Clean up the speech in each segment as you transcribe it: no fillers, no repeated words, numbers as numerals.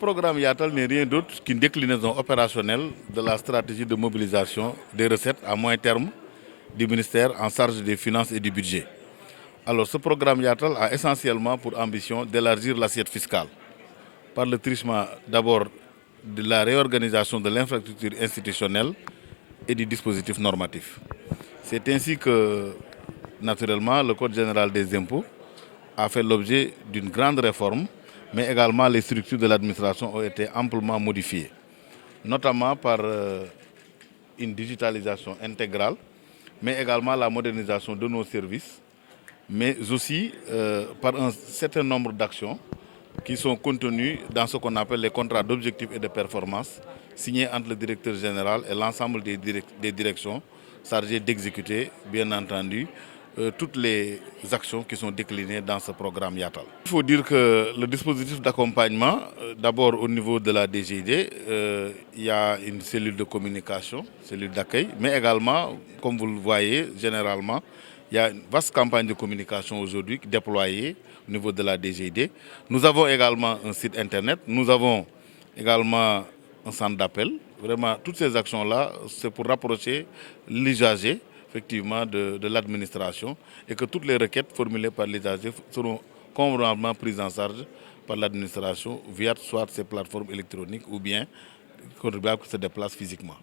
programme Yatal n'est rien d'autre qu'une déclinaison opérationnelle de la stratégie de mobilisation des recettes à moyen terme du ministère en charge des finances et du budget. Alors ce programme Yatal a essentiellement pour ambition d'élargir l'assiette fiscale par le truchement d'abord de la réorganisation de l'infrastructure institutionnelle et du dispositif normatif. C'est ainsi que, naturellement, le Code général des impôts a fait l'objet d'une grande réforme, mais également les structures de l'administration ont été amplement modifiées, notamment par une digitalisation intégrale, mais également la modernisation de nos services, mais aussi par un certain nombre d'actions qui sont contenues dans ce qu'on appelle les contrats d'objectifs et de performance signés entre le directeur général et l'ensemble des directions chargées d'exécuter, bien entendu, toutes les actions qui sont déclinées dans ce programme Yatal. Il faut dire que le dispositif d'accompagnement, d'abord au niveau de la DGID, il y a une cellule de communication, cellule d'accueil, mais également, comme vous le voyez, généralement, il y a une vaste campagne de communication aujourd'hui déployée au niveau de la DGID. Nous avons également un site internet, nous avons également un centre d'appel. Vraiment, toutes ces actions-là, c'est pour rapprocher l'usager effectivement de l'administration et que toutes les requêtes formulées par l'usager seront convenablement prises en charge par l'administration via soit ces plateformes électroniques ou bien contribuables qui se déplacent physiquement.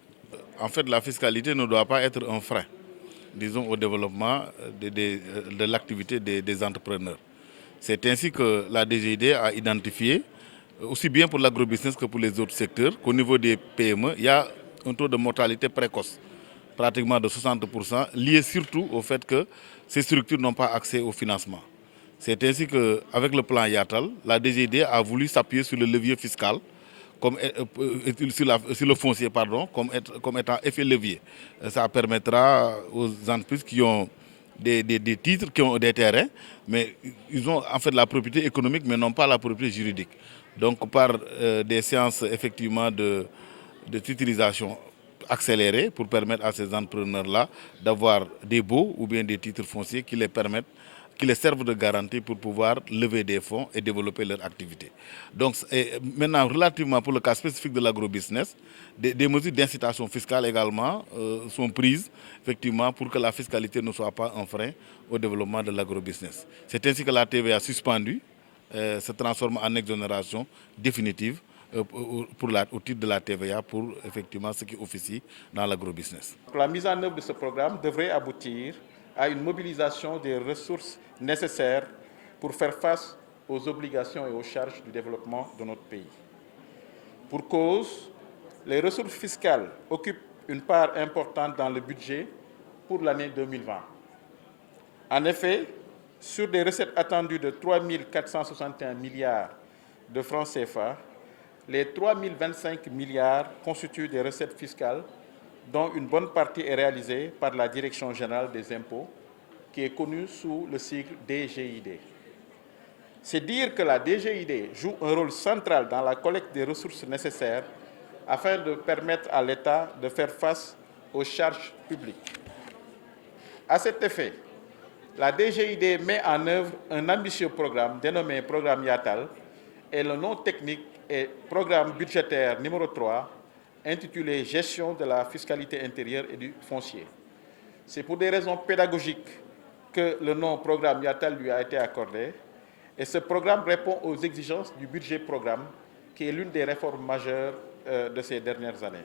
En fait, la fiscalité ne doit pas être un frein, disons, au développement de l'activité des entrepreneurs. C'est ainsi que la DGID a identifié, aussi bien pour l'agrobusiness que pour les autres secteurs, qu'au niveau des PME, il y a un taux de mortalité précoce, pratiquement de 60%, lié surtout au fait que ces structures n'ont pas accès au financement. C'est ainsi qu'avec le plan Yatal, la DGID a voulu s'appuyer sur le levier fiscal, sur le foncier, pardon, comme étant effet levier. Ça permettra aux entreprises qui ont des titres, qui ont des terrains, mais ils ont en fait la propriété économique, mais non pas la propriété juridique. Donc par des séances effectivement de titrisation accélérée pour permettre à ces entrepreneurs-là d'avoir des baux ou bien des titres fonciers qui les permettent, qui les servent de garantie pour pouvoir lever des fonds et développer leur activité. Donc maintenant, relativement pour le cas spécifique de l'agrobusiness, des mesures d'incitation fiscale également sont prises effectivement pour que la fiscalité ne soit pas un frein au développement de l'agrobusiness. C'est ainsi que la TVA suspendue se transforme en exonération définitive au titre de la TVA pour effectivement ce qui officie dans l'agrobusiness. La mise en œuvre de ce programme devrait aboutir à une mobilisation des ressources nécessaires pour faire face aux obligations et aux charges du développement de notre pays. Pour cause, les ressources fiscales occupent une part importante dans le budget pour l'année 2020. En effet, sur des recettes attendues de 3 461 milliards de francs CFA, les 3 025 milliards constituent des recettes fiscales dont une bonne partie est réalisée par la Direction générale des impôts, qui est connue sous le sigle DGID. C'est dire que la DGID joue un rôle central dans la collecte des ressources nécessaires afin de permettre à l'État de faire face aux charges publiques. À cet effet, la DGID met en œuvre un ambitieux programme dénommé Programme Yatal et le nom technique est Programme budgétaire numéro 3 intitulé Gestion de la fiscalité intérieure et du foncier. C'est pour des raisons pédagogiques que le nom Programme Yatal lui a été accordé et ce programme répond aux exigences du budget programme qui est l'une des réformes majeures de ces dernières années.